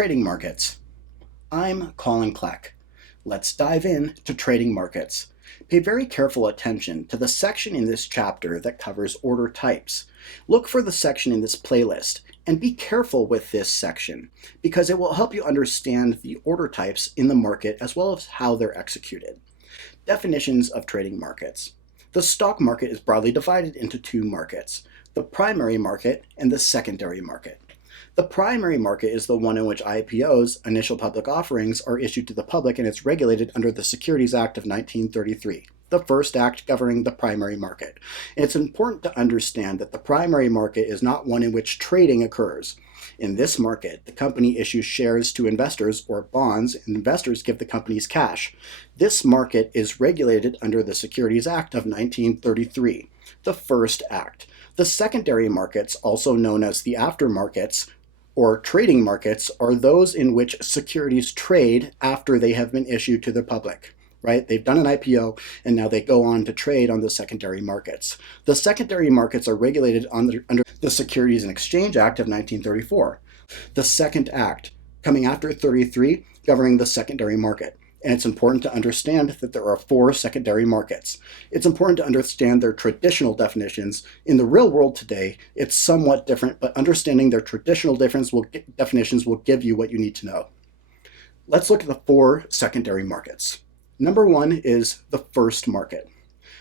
Trading markets. I'm Colin Kleck. Let's dive in to trading markets. Pay very careful attention to the section in this chapter that covers order types. Look for the section in this playlist and be careful with this section because it will help you understand the order types in the market as well as how they're executed. Definitions of trading markets. The stock market is broadly divided into two markets, the primary market and the secondary market. The primary market is the one in which IPOs, initial public offerings, are issued to the public, and it's regulated under the Securities Act of 1933, the first act governing the primary market. And it's important to understand that the primary market is not one in which trading occurs. In this market, the company issues shares to investors or bonds, and investors give the companies cash. This market is regulated under the Securities Act of 1933, the first act. The secondary markets, also known as the aftermarkets, or trading markets, are those in which securities trade after they have been issued to the public, right? They've done an IPO and now they go on to trade on the secondary markets. The secondary markets are regulated under the Securities and Exchange Act of 1934, the second act, coming after 33, governing the secondary market. And it's important to understand that there are four secondary markets. It's important to understand their traditional definitions. In the real world today, it's somewhat different, but understanding their traditional definitions will give you what you need to know. Let's look at the four secondary markets. Number one is the first market.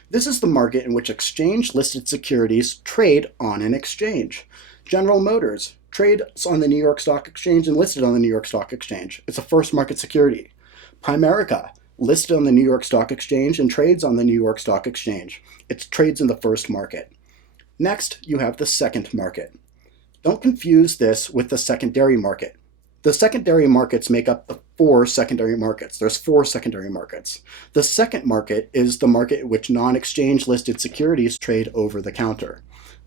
This is the market in which exchange-listed securities trade on an exchange. General Motors trades on the New York Stock Exchange and listed on the New York Stock Exchange. It's a first market security. Primerica, listed on the New York Stock Exchange and trades on the New York Stock Exchange. It trades in the first market. Next, you have the second market. Don't confuse this with the secondary market. The secondary markets make up the four secondary markets. There's four secondary markets. The second market is the market in which non-exchange listed securities trade over the counter.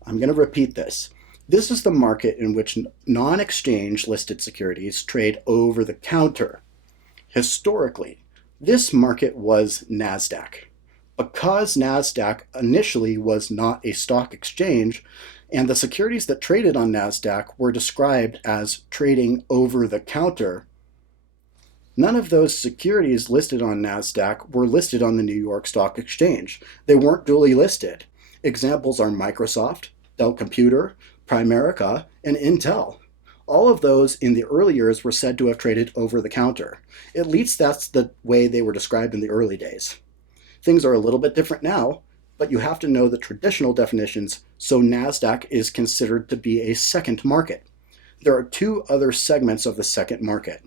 I'm going to repeat this. This is the market in which non-exchange listed securities trade over the counter. Historically, this market was NASDAQ. Because NASDAQ initially was not a stock exchange, and the securities that traded on NASDAQ were described as trading over the counter, none of those securities listed on NASDAQ were listed on the New York Stock Exchange. They weren't duly listed. Examples are Microsoft, Dell Computer, Primerica, and Intel. All of those in the early years were said to have traded over the counter. At least that's the way they were described in the early days. Things are a little bit different now, but you have to know the traditional definitions, so NASDAQ is considered to be a second market. There are two other segments of the second market.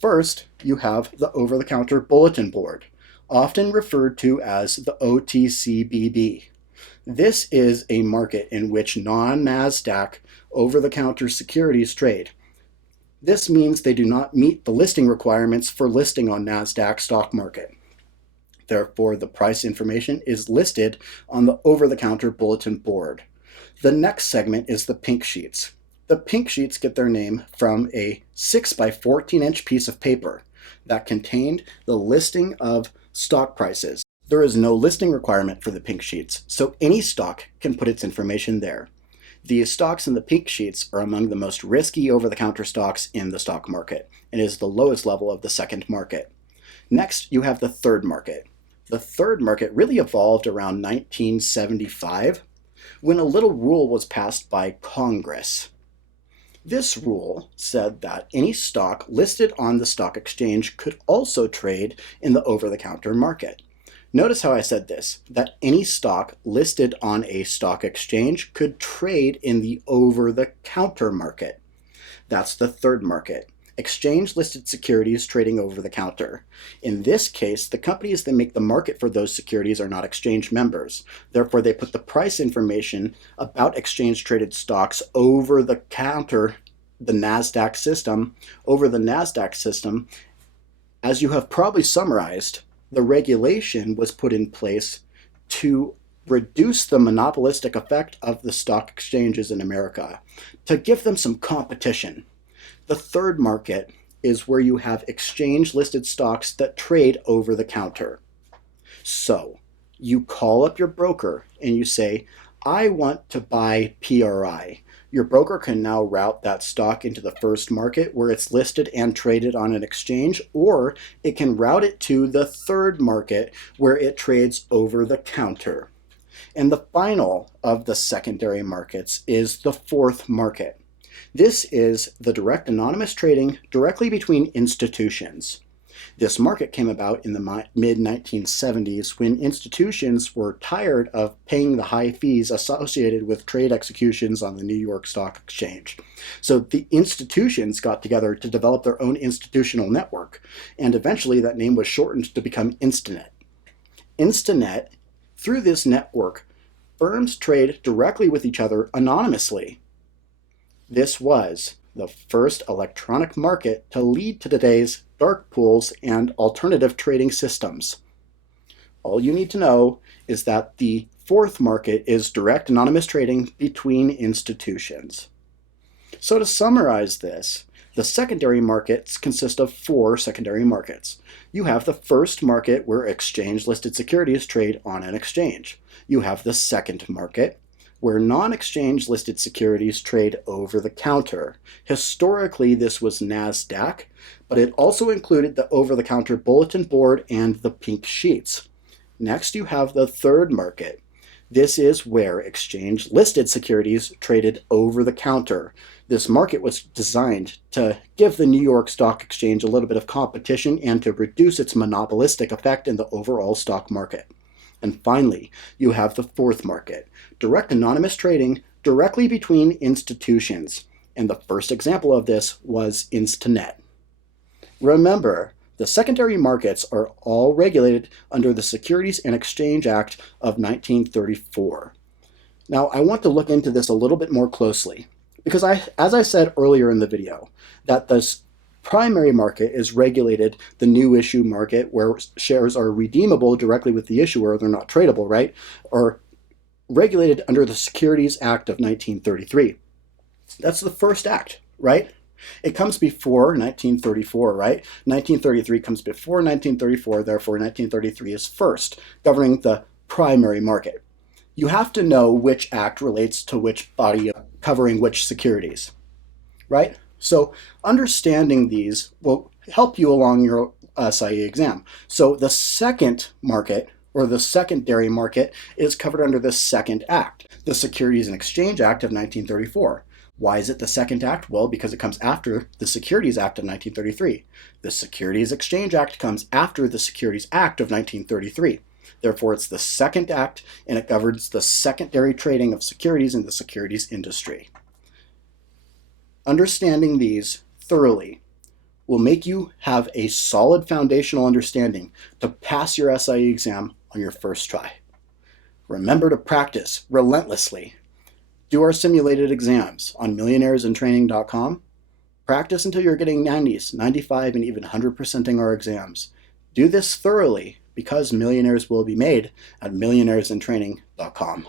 First, you have the over-the-counter bulletin board, often referred to as the OTCBB. This is a market in which non-NASDAQ over-the-counter securities trade. This means they do not meet the listing requirements for listing on NASDAQ stock market. Therefore, the price information is listed on the over-the-counter bulletin board. The next segment is the pink sheets. The pink sheets get their name from a 6 by 14 inch piece of paper that contained the listing of stock prices. There is no listing requirement for the pink sheets, so any stock can put its information there. The stocks in the pink sheets are among the most risky over-the-counter stocks in the stock market and is the lowest level of the second market. Next, you have the third market. The third market really evolved around 1975 when a little rule was passed by Congress. This rule said that any stock listed on the stock exchange could also trade in the over-the-counter market. Notice how I said this, that any stock listed on a stock exchange could trade in the over-the-counter market. That's the third market. Exchange-listed securities trading over the counter. In this case, the companies that make the market for those securities are not exchange members. Therefore, they put the price information about exchange-traded stocks over the counter, the NASDAQ system, over the NASDAQ system. As you have probably summarized, the regulation was put in place to reduce the monopolistic effect of the stock exchanges in America, to give them some competition. The third market is where you have exchange-listed stocks that trade over the counter. So you call up your broker and you say, I want to buy PRI. Your broker can now route that stock into the first market where it's listed and traded on an exchange, or it can route it to the third market where it trades over the counter. And the final of the secondary markets is the fourth market. This is the direct anonymous trading directly between institutions. This market came about in the mid-1970s when institutions were tired of paying the high fees associated with trade executions on the New York Stock Exchange. So the institutions got together to develop their own institutional network, and eventually that name was shortened to become Instinet. Instinet, through this network, firms trade directly with each other anonymously. This was the first electronic market to lead to today's dark pools and alternative trading systems. All you need to know is that the fourth market is direct anonymous trading between institutions. So to summarize this, the secondary markets consist of 4 secondary markets. You have the first market where exchange-listed securities trade on an exchange. You have the second market, where non-exchange listed securities trade over the counter. Historically, this was NASDAQ, but it also included the over-the-counter bulletin board and the pink sheets. Next, you have the third market. This is where exchange-listed securities traded over the counter. This market was designed to give the New York Stock Exchange a little bit of competition and to reduce its monopolistic effect in the overall stock market. And finally, you have the fourth market, direct anonymous trading directly between institutions. And the first example of this was Instinet. Remember, the secondary markets are all regulated under the Securities and Exchange Act of 1934. Now, I want to look into this a little bit more closely because as I said earlier in the video, that this primary market is regulated, the new issue market, where shares are redeemable directly with the issuer, they're not tradable, right? Or regulated under the Securities Act of 1933. That's the first act, right? It comes before 1934, right? 1933 comes before 1934, therefore 1933 is first, governing the primary market. You have to know which act relates to which body covering which securities, right? So understanding these will help you along your SIE exam. So the second market, or the secondary market, is covered under the second act, the Securities and Exchange Act of 1934. Why is it the second act? Well, because it comes after the Securities Act of 1933. The Securities Exchange Act comes after the Securities Act of 1933. Therefore, it's the second act, and it governs the secondary trading of securities in the securities industry. Understanding these thoroughly will make you have a solid foundational understanding to pass your SIE exam on your first try. Remember to practice relentlessly. Do our simulated exams on millionairesintraining.com. Practice until you're getting 90s, 95, and even 100%ing our exams. Do this thoroughly because millionaires will be made at millionairesintraining.com.